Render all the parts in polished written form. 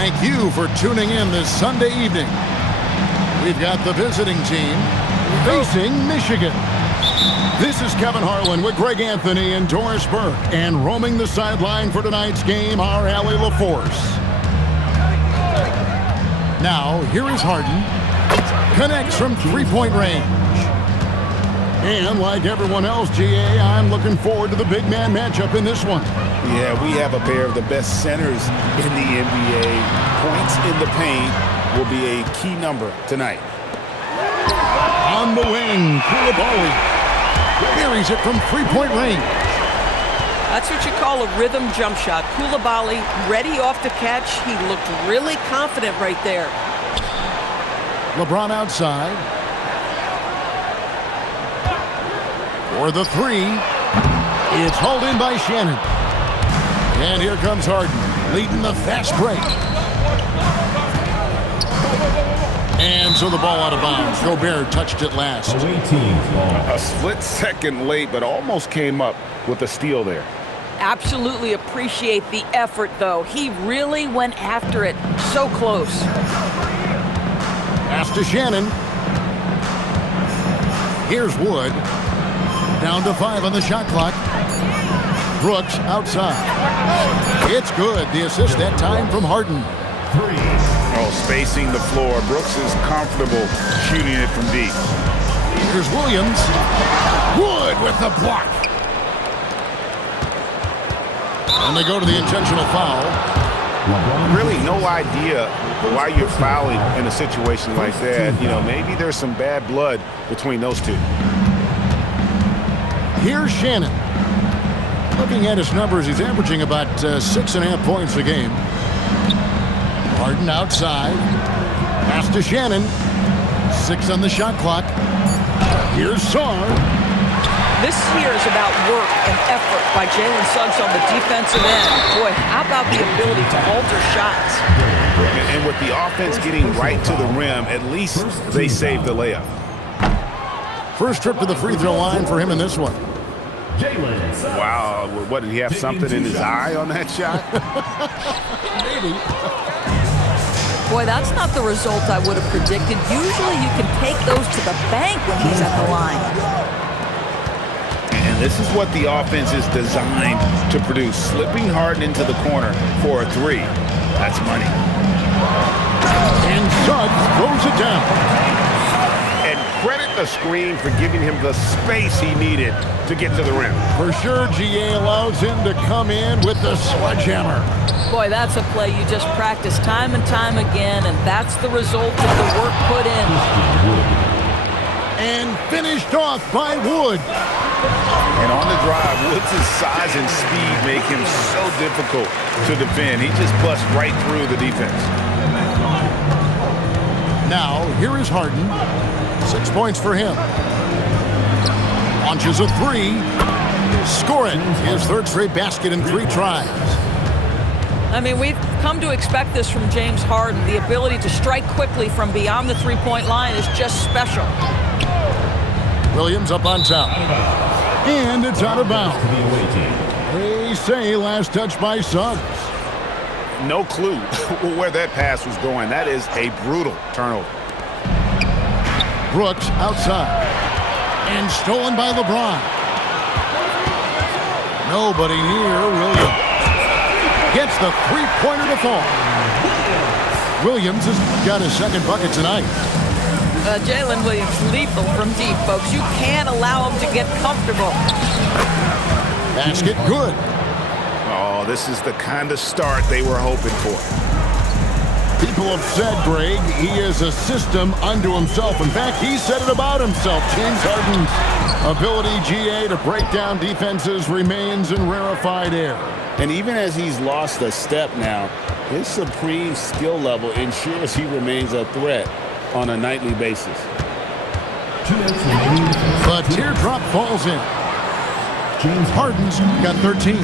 Thank you for tuning in this Sunday evening. We've got the visiting team facing Michigan. This is Kevin Harlan with Greg Anthony and Doris Burke. And roaming the sideline for tonight's game, our Allie LaForce. Now, here is Harden. Connects from three-point range. And like everyone else, GA, I'm looking forward to the big man matchup in this one. Yeah, we have a pair of the best centers in the NBA. Points in the paint will be a key number tonight. On the wing, Koulibaly buries it from three-point range. That's what you call a rhythm jump shot. Koulibaly ready off the catch. He looked really confident right there. LeBron outside. For the three. It's hauled in by Shannon. And here comes Harden, leading the fast break. And so the ball out of bounds. Gobert touched it last. A split second late, but almost came up with a steal there. Absolutely appreciate the effort, though. He really went after it. So close. Pass to Shannon. Here's Wood. Down to 5 on the shot clock. Brooks outside. It's good. The assist that time from Harden. Oh, spacing the floor. Brooks is comfortable shooting it from deep. Here's Williams. Wood with the block. And they go to the intentional foul. Really no idea why you're fouling in a situation like that. You know, maybe there's some bad blood between those two. Here's Shannon. Looking at his numbers, he's averaging about 6.5 points a game. Harden outside. Pass to Shannon. 6 on the shot clock. Here's Sarr. This here is about work and effort by Jalen Suggs on the defensive end. Boy, how about the ability to alter shots? And with the offense getting right to the rim, at least they saved the layup. First trip to the free throw line for him in this one. Wow, what, did he have something in his eye on that shot? Maybe. Boy, that's not the result I would have predicted. Usually you can take those to the bank when he's at the line. And this is what the offense is designed to produce. Slipping Harden into the corner for a three. That's money. And Suggs throws it down. And credit the screen for giving him the space he needed to get to the rim. For sure, GA allows him to come in with the sledgehammer. Boy, that's a play you just practice time and time again, and that's the result of the work put in. And finished off by Wood. And on the drive, Woods' size and speed make him so difficult to defend. He just busts right through the defense. Now, here is Harden. 6 points for him. Launches a three. Score it. His third straight basket in 3 tries. I mean, we've come to expect this from James Harden. The ability to strike quickly from beyond the three-point line is just special. Williams up on top. And it's out of bounds. They say last touch by Suggs. No clue where that pass was going. That is a brutal turnover. Brooks outside. And stolen by LeBron. Nobody near Williams. Gets the three-pointer to fall. Williams has got his second bucket tonight. Jalen Williams lethal from deep, folks. You can't allow him to get comfortable. Basket good. Oh, this is the kind of start they were hoping for. People have said, Greg, he is a system unto himself. In fact, he said it about himself. James Harden's ability, GA, to break down defenses remains in rarefied air. And even as he's lost a step now, his supreme skill level ensures he remains a threat on a nightly basis. The teardrop falls in. James Harden's got 13.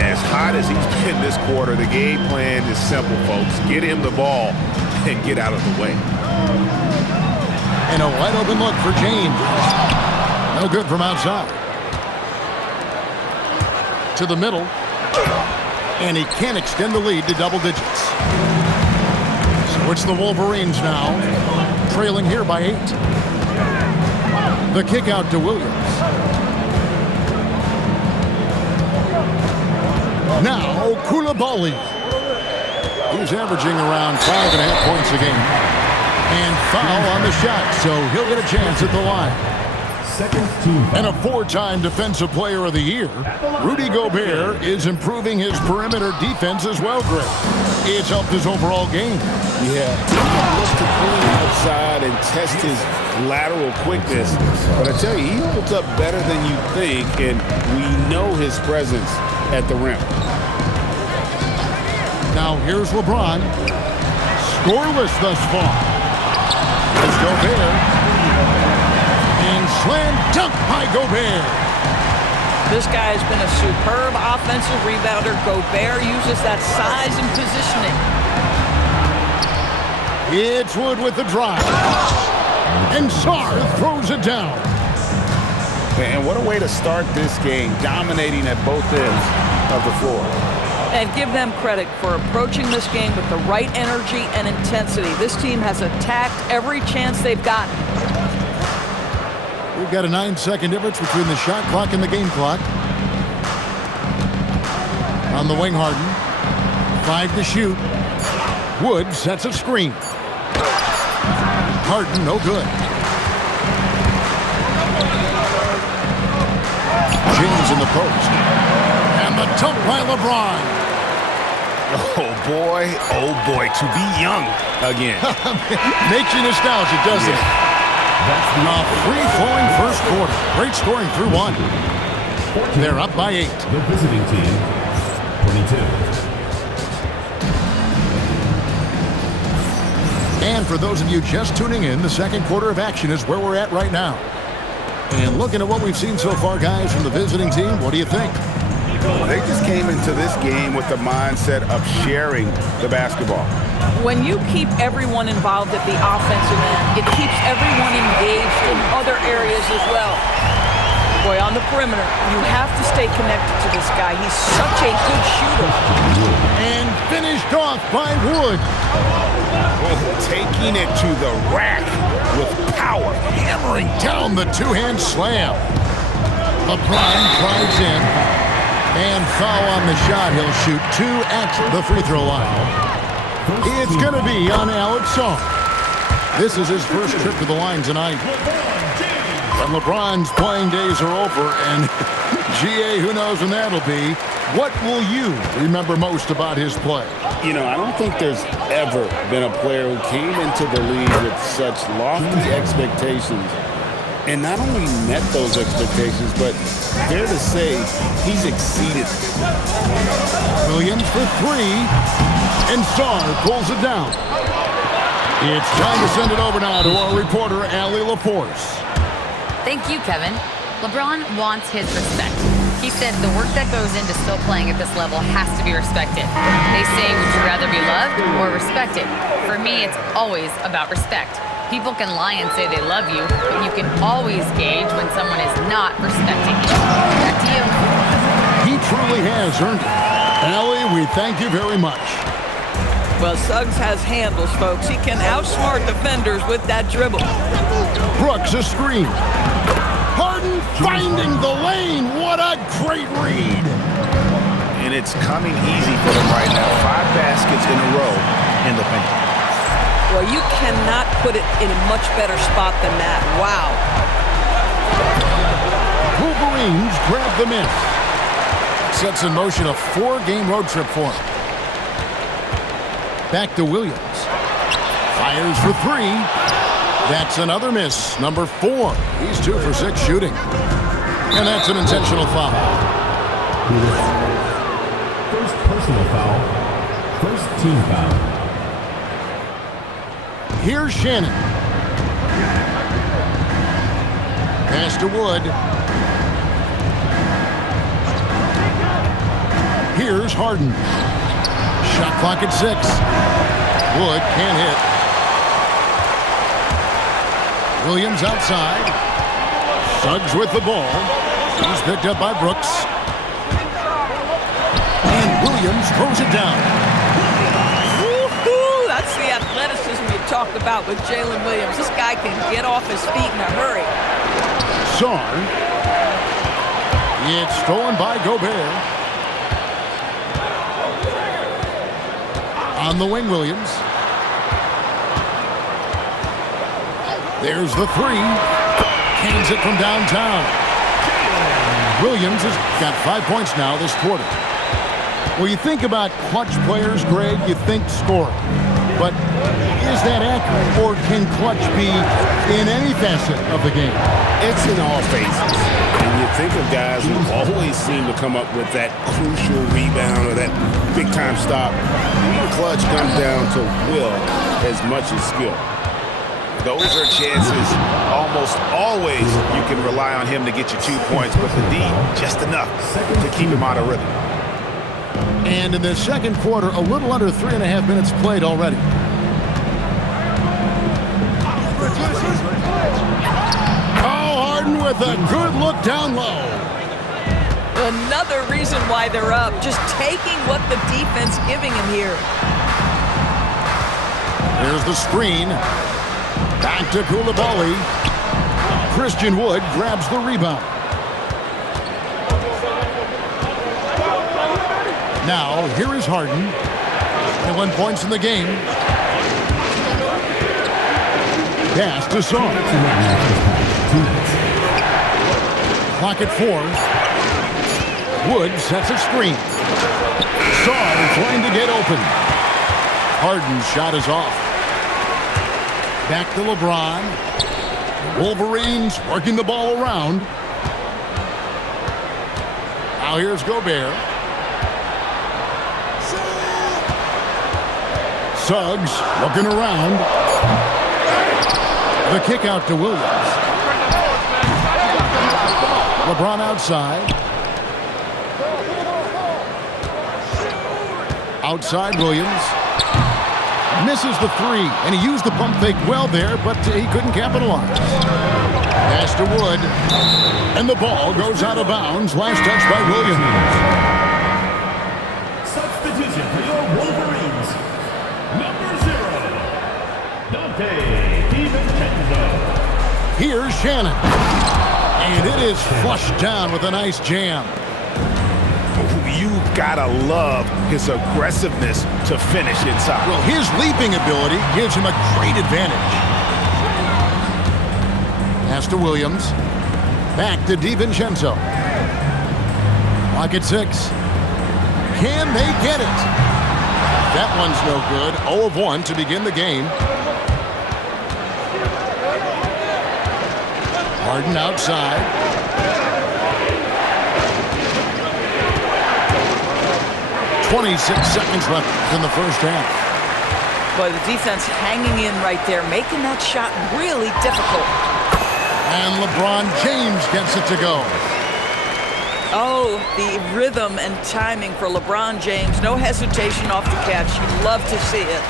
As hot as he's been this quarter, the game plan is simple, folks. Get him the ball and get out of the way. And a wide open look for James. No good from outside. To the middle. And he can't extend the lead to double digits. So it's the Wolverines now, trailing here by 8. The kick out to Williams. Now Koulibaly. He's averaging around 5.5 points a game. And foul on the shot, so he'll get a chance at the line. And a 4-time Defensive Player of the Year, Rudy Gobert is improving his perimeter defense as well, Greg. It's helped his overall game. Yeah, he looks to pull him outside and test his lateral quickness. But I tell you, he holds up better than you think, and we know his presence at the rim. Now here's LeBron. Scoreless thus far. Here's Gobert. And slam dunk by Gobert. This guy has been a superb offensive rebounder. Gobert uses that size and positioning. It's Wood with the drive. And Sarr throws it down. And what a way to start this game, dominating at both ends of the floor. And give them credit for approaching this game with the right energy and intensity. This team has attacked every chance they've gotten. We've got a 9-second difference between the shot clock and the game clock. On the wing, Harden. 5 to shoot. Wood sets a screen. Harden, no good. James in the post. And the dunk by LeBron. Oh boy, to be young again. Makes you nostalgic, doesn't it? A free-flowing first quarter. Great scoring through 1. They're up by 8. The visiting team, 22. And for those of you just tuning in, the second quarter of action is where we're at right now. And looking at what we've seen so far, guys, from the visiting team, what do you think? They just came into this game with the mindset of sharing the basketball. When you keep everyone involved at the offensive end, it keeps everyone engaged in other areas as well. Boy, on the perimeter, you have to stay connected to this guy. He's such a good shooter. And finished off by Wood. Taking it to the rack with power. Hammering down the two-hand slam. LeBron drives in. And foul on the shot. He'll shoot 2 at the free throw line. It's going to be on Alex Sarr. This is his first trip to the line tonight. And LeBron's playing days are over, and GA, who knows when that'll be. What will you remember most about his play? You know, I don't think there's ever been a player who came into the league with such lofty expectations and not only met those expectations, but fair to say, he's exceeded. Williams for 3, and Sarr pulls it down. It's time to send it over now to our reporter, Allie LaForce. Thank you, Kevin. LeBron wants his respect. He said the work that goes into still playing at this level has to be respected. They say, would you rather be loved or respected? For me, it's always about respect. People can lie and say they love you, but you can always gauge when someone is not respecting you. Back to you. He truly has earned it. Allie, we thank you very much. Well, Suggs has handles, folks. He can outsmart defenders with that dribble. Brooks a screen. Harden finding the lane. What a great read. And it's coming easy for them right now. 5 baskets in a row in the paint. Well, you cannot put it in a much better spot than that. Wow. Wolverines grab the miss. Sets in motion a 4-game road trip for him. Back to Williams. Fires for 3. That's another miss. Number 4. He's 2 for 6 shooting. And that's an intentional foul. First personal foul. First team foul. Here's Shannon. Pass to Wood. Here's Harden. Shot clock at 6. Wood can't hit. Williams outside. Suggs with the ball. He's picked up by Brooks. And Williams throws it down. Woo-hoo! That's the athleticism you talked about with Jalen Williams. This guy can get off his feet in a hurry. Sarr. It's stolen by Gobert. On the wing, Williams. There's the three. Canes it from downtown. Williams has got 5 points now this quarter. Well, you think about clutch players, Greg, you think scoring. But is that accurate, or can clutch be in any facet of the game? It's in all phases. And you think of guys who always seem to come up with that crucial rebound or that big-time stop. The clutch comes down to will as much as skill. Those are chances almost always you can rely on him to get you 2 points, but the D, just enough to keep him out of rhythm. And in the second quarter, a little under 3.5 minutes played already. Harden with a good look down low. Another reason why they're up, just taking what the defense giving him here. There's the screen. Back to Koulibaly. Christian Wood grabs the rebound. Now, here is Harden. 21 points in the game. Pass to Sarr. Clock at 4. Wood sets a screen. Sarr trying to get open. Harden's shot is off. Back to LeBron. Wolverines working the ball around. Now here's Gobert. Suggs looking around. The kick out to Williams. LeBron outside. Outside Williams. Misses the three, and he used the pump fake well there, but he couldn't capitalize. Pass to Wood, and the ball goes out of bounds. Last touch by Williams. Substitution for your Wolverines. Number 0, Dante DiVincenzo. Here's Shannon, and it is flushed down with a nice jam. You gotta love his aggressiveness to finish inside. Well, his leaping ability gives him a great advantage. Pass to Williams. Back to DiVincenzo. Clock at 6. Can they get it? That one's no good. 0 of 1 to begin the game. Harden outside. 26 seconds left in the first half. Boy, the defense hanging in right there, making that shot really difficult. And LeBron James gets it to go. Oh, the rhythm and timing for LeBron James. No hesitation off the catch. You'd love to see it.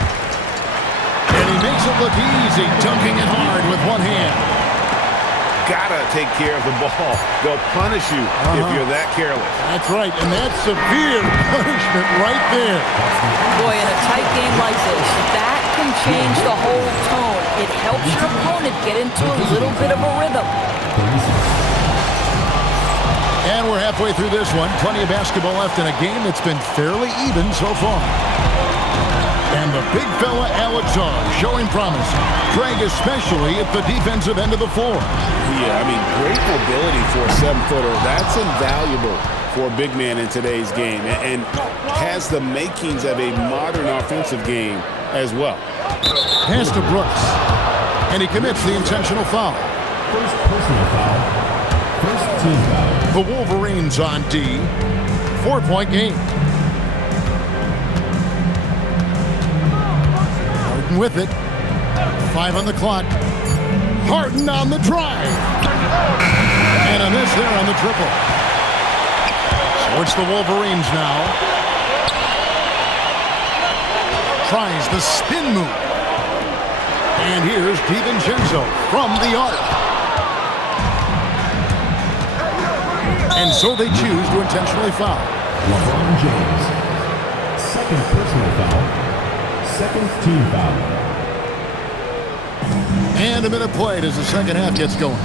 And he makes it look easy, dunking it hard with one hand. Gotta take care of the ball. They'll punish you if you're that careless. That's right, and that's severe punishment right there. Boy, in a tight game like this, that can change the whole tone. It helps your opponent get into a little bit of a rhythm. And we're halfway through this one. Plenty of basketball left in a game that's been fairly even so far. And the big fella, Alex Sarr, showing promise. Greg, especially at the defensive end of the floor. Yeah, I mean, great mobility for a 7-footer. That's invaluable for a big man in today's game, and has the makings of a modern offensive game as well. Pass to Brooks, and he commits the intentional foul. First personal foul. First team foul. The Wolverines on D. 4-point game. Harden with it. 5 on the clock. Harden on the drive. And a miss there on the triple. So it's the Wolverines now. Tries the spin move. And here's DiVincenzo from the arc. And so they choose to intentionally foul. LeBron James. Second personal foul. Second team foul. And a minute played as the second half gets going.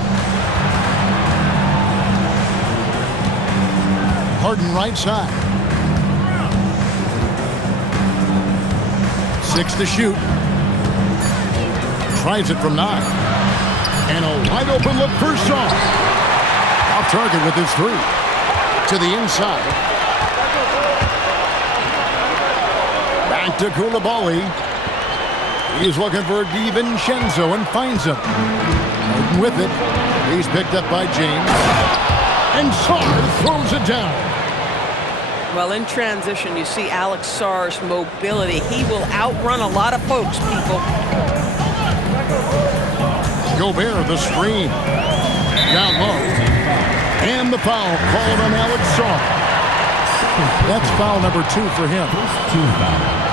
Harden right side. 6 to shoot. Tries it from 9. And a wide open look for Shaw. Off target with his 3. To the inside. Back to Koulibaly. He's looking for DiVincenzo and finds him. Harden with it. He's picked up by James. And Sarr throws it down. Well, in transition, you see Alex Sarr's mobility. He will outrun a lot of folks, people. Gobert, the screen. Down low. And the foul called on Alex Sarr. That's foul number 2 for him. Team foul.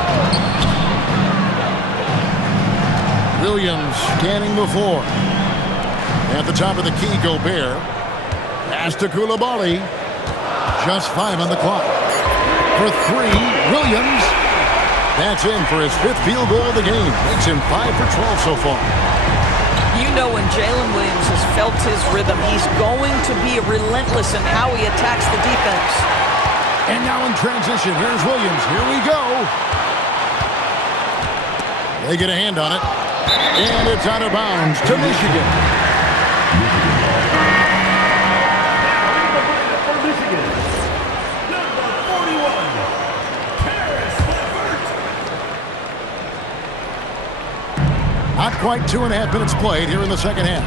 Williams scanning the floor. At the top of the key, Gobert. Pass to Koulibaly. Just 5 on the clock. For 3, Williams. That's in for his 5th field goal of the game. Makes him 5 for 12 so far. You know, when Jalen Williams has felt his rhythm, he's going to be relentless in how he attacks the defense. And now in transition, here's Williams. Here we go. They get a hand on it. And it's out of bounds to Michigan. Not quite 2.5 minutes played here in the second half.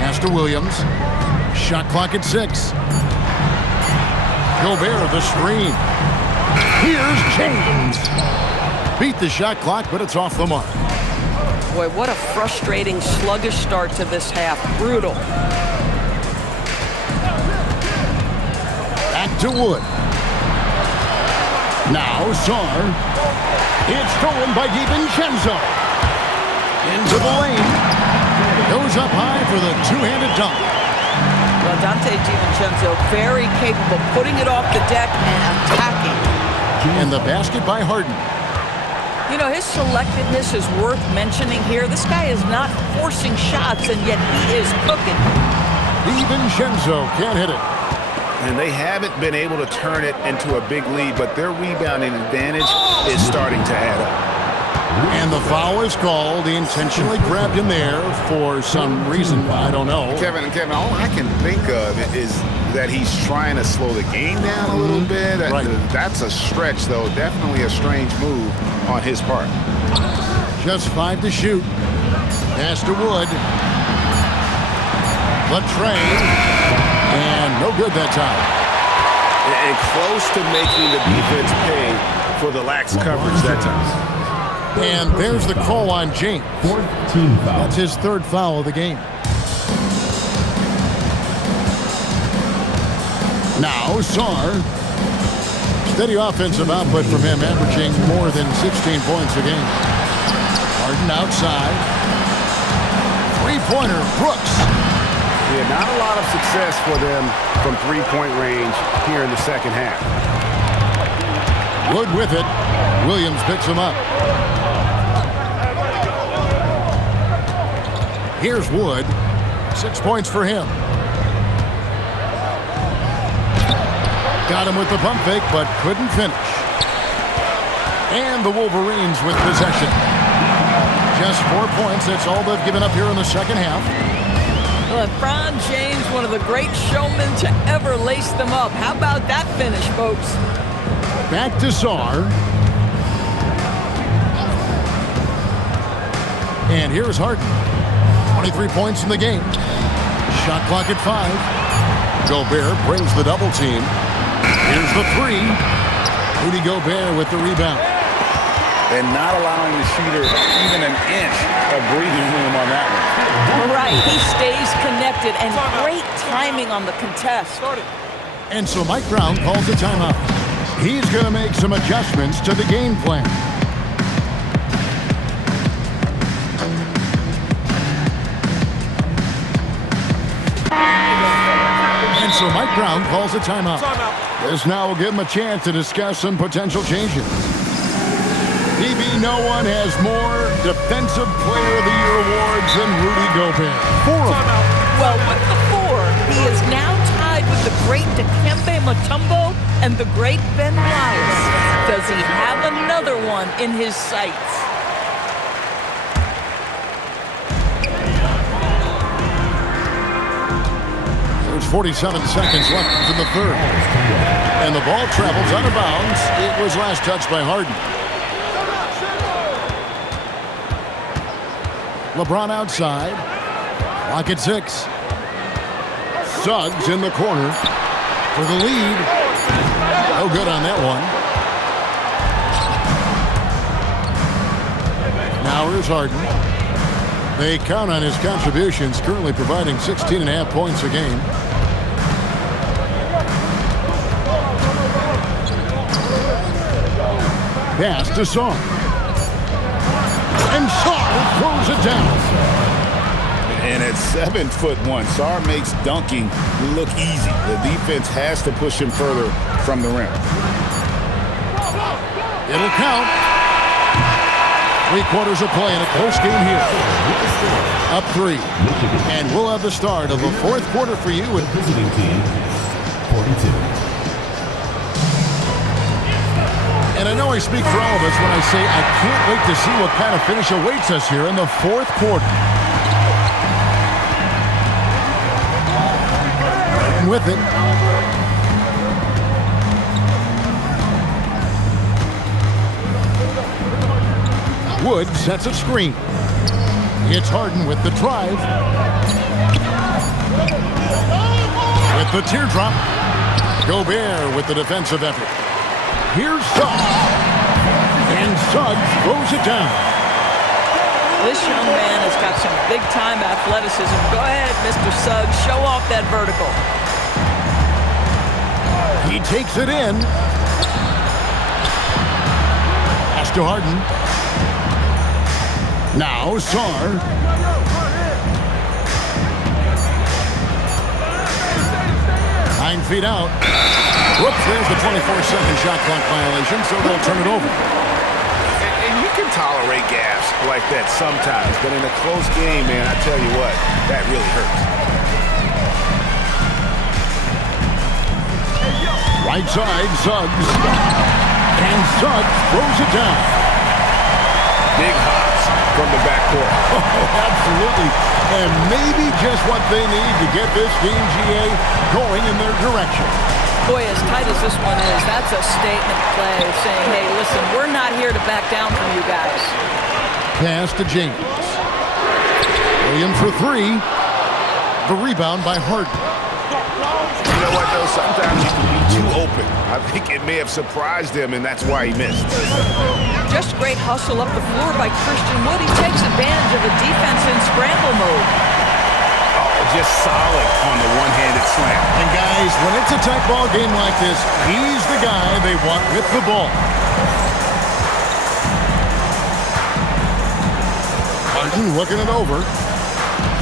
Pass to Williams. Shot clock at 6. Gobert, the screen. Here's James. Beat the shot clock, but it's off the mark. Boy, what a frustrating, sluggish start to this half. Brutal. Back to Wood. Now Sarr. It's stolen by DiVincenzo. Into the lane. Goes up high for the two-handed dunk. Well, Dante DiVincenzo, very capable, putting it off the deck and attacking. And the basket by Harden. You know, his selectiveness is worth mentioning here. This guy is not forcing shots, and yet he is cooking. DiVincenzo can't hit it. And they haven't been able to turn it into a big lead, but their rebounding advantage is starting to add up. And the foul is called. He intentionally grabbed him there for some reason. I don't know. Kevin, all I can think of is that he's trying to slow the game down a little bit. Right. That's a stretch, though. Definitely a strange move on his part. Just 5 to shoot. Pass to Wood. Latrey. And no good that time. And close to making the defense pay for the lax coverage that time. And there's the call on James. 4th team foul. That's his 3rd foul of the game. Now Sarr. Steady offensive output from him, averaging more than 16 points a game. Harden outside. Three-pointer, Brooks. Yeah, not a lot of success for them from three-point range here in the second half. Wood with it. Williams picks him up. Here's Wood. 6 points for him. Got him with the pump fake, but couldn't finish. And the Wolverines with possession. Just 4 points. That's all they've given up here in the second half. LeBron James, one of the great showmen to ever lace them up. How about that finish, folks? Back to Sarr. And here's Harden. 23 points in the game. Shot clock at 5. Gobert brings the double team. Here's the 3. Rudy Gobert with the rebound. And not allowing the shooter even an inch of breathing room on that one. Right, he stays connected, and great timing on the contest. And so Mike Brown calls a timeout. He's going to make some adjustments to the game plan. And So Mike Brown calls a timeout. This now will give him a chance to discuss some potential changes. DB, no one has more Defensive Player of the Year awards than Rudy Gobert. 4 of them. Well, with the 4, he is now tied with the great Dikembe Mutombo and the great Ben Wallace. Does he have another one in his sights? There's 47 seconds left in the third. And the ball travels out of bounds. It was last touched by Harden. LeBron outside. Clock at 6. Suggs in the corner for the lead. No good on that one. Now here's Harden. They count on his contributions, currently providing 16.5 points a game. Pass to Sarr. And Sarr throws it down. And at 7'1", Sarr makes dunking look easy. The defense has to push him further from the rim. It'll count. 3 quarters of play in a close game here. Up 3. And we'll have the start of the fourth quarter for you. The visiting team, 42. And I know I speak for all of us when I say I can't wait to see what kind of finish awaits us here in the fourth quarter. And with it, Wood sets a screen. It's Harden with the drive. With the teardrop. Gobert with the defensive effort. Here's Suggs. And Suggs throws it down. This young man has got some big-time athleticism. Go ahead, Mr. Suggs. Show off that vertical. He takes it in. Pass to Harden. Now Sarr. 9 feet out. Whoops, there's the 24-second shot clock violation, so they'll turn it over. And you can tolerate gaps like that sometimes, but in a close game, man, I tell you what, that really hurts. Right side, Suggs. And Suggs throws it down. Big hops from the backcourt. Oh, absolutely. And maybe just what they need to get this game, GA, going in their direction. Boy, as tight as this one is, that's a statement play saying, hey, listen, we're not here to back down from you guys. Pass to James. Williams for 3. The rebound by Harden. You know what, though? Sometimes you can be too open. I think it may have surprised him, and that's why he missed. Just great hustle up the floor by Christian Wood. He takes advantage of a defense in scramble mode. Oh, just solid on the one-handed slam. And guys, when it's a tight ball game like this, he's the guy they want with the ball. Harden looking it over.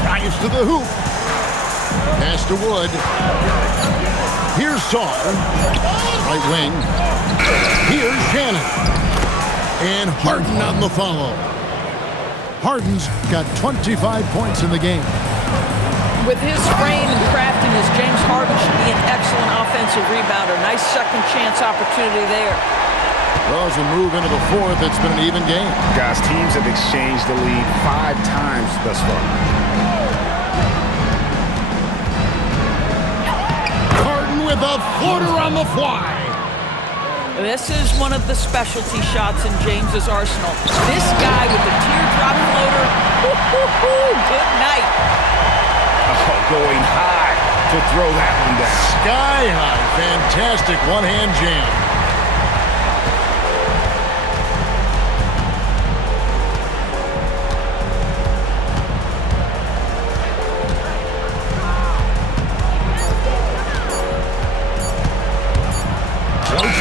Drives to the hoop. Pass to Wood. Here's Sarr. Right wing. Here's Shannon. And Harden on the follow. Harden's got 25 points in the game. With his frame and craftiness, James Harden should be an excellent offensive rebounder. Nice second chance opportunity there. Well, as we move into the fourth, it's been an even game. Guys, teams have exchanged the lead 5 times thus far. Harden with a floater on the fly. This is one of the specialty shots in James's arsenal. This guy with the teardrop floater, good night. Oh, going high to throw that one down. Sky high. Fantastic one-hand jam.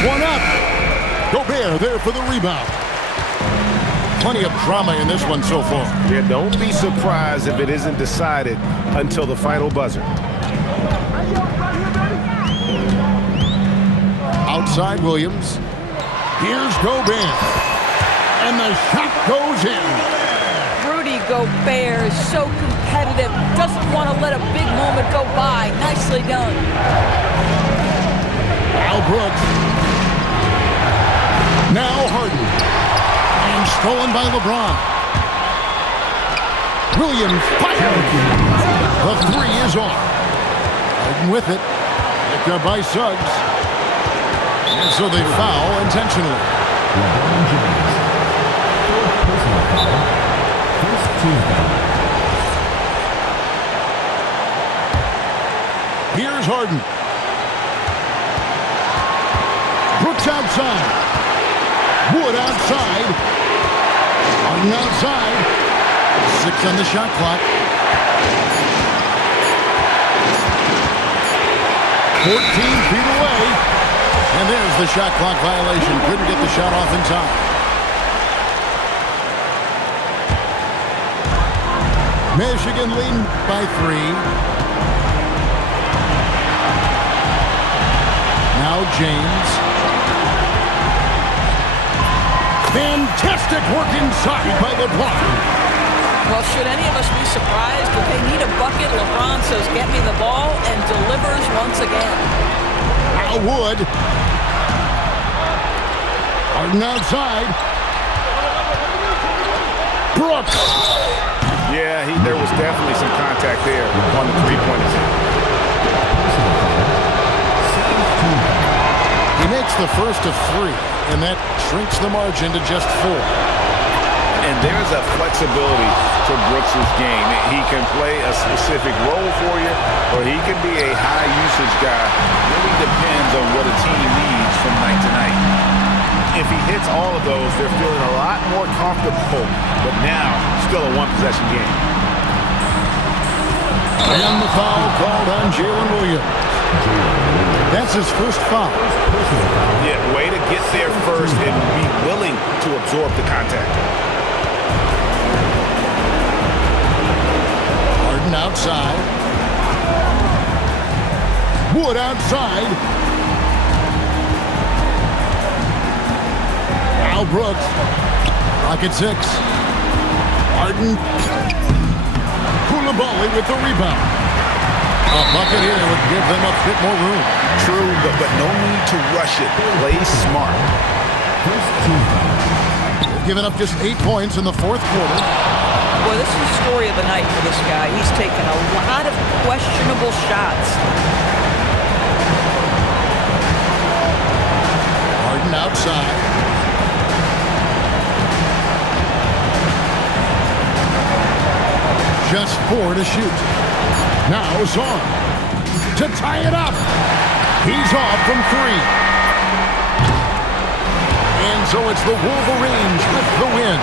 One up. Gobert there for the rebound. Plenty of drama in this one so far. Yeah, don't be surprised if it isn't decided until the final buzzer. Outside Williams. Here's Gobert. And the shot goes in. Rudy Gobert is so competitive. Doesn't want to let a big moment go by. Nicely done. Al Brooks. Now Harden. And stolen by LeBron. Williams fires. The three is off. Harden with it. Picked up by Suggs. And so they foul intentionally. LeBron James. Fourth personal foul. First team foul. Here's Harden. Brooks outside. Wood outside. Harden outside. 6 on the shot clock. 14 feet away. And there's the shot clock violation. Couldn't get the shot off in time. Michigan leading by 3. Now James. Fantastic work inside by LeBron. Well, should any of us be surprised if they need a bucket? LeBron says, get me the ball, and delivers once again. Al Wood. Harden outside. Brooks. Yeah, there was definitely some contact there on the three-pointers. He makes the first of 3, and that shrinks the margin to just 4. And there's a flexibility to Brooks' game. He can play a specific role for you, or he can be a high-usage guy. Really depends on what a team needs from night to night. If he hits all of those, they're feeling a lot more comfortable. But now, still a one-possession game. And the foul called on Jalen Williams. That's his first foul. Yeah, way to get there first and be willing to absorb the contact. Harden outside. Wood outside. Al Brooks. Rocket 6. Harden. Koulibaly with the rebound. A bucket here would give them a bit more room. True, but no need to rush it. Play smart. First team foul. They've given up just 8 points in the fourth quarter. Boy, this is the story of the night for this guy. He's taken a lot of questionable shots. Harden outside. Just 4 to shoot. Now Zorn to tie it up. He's off from 3. And so it's the Wolverines with the win.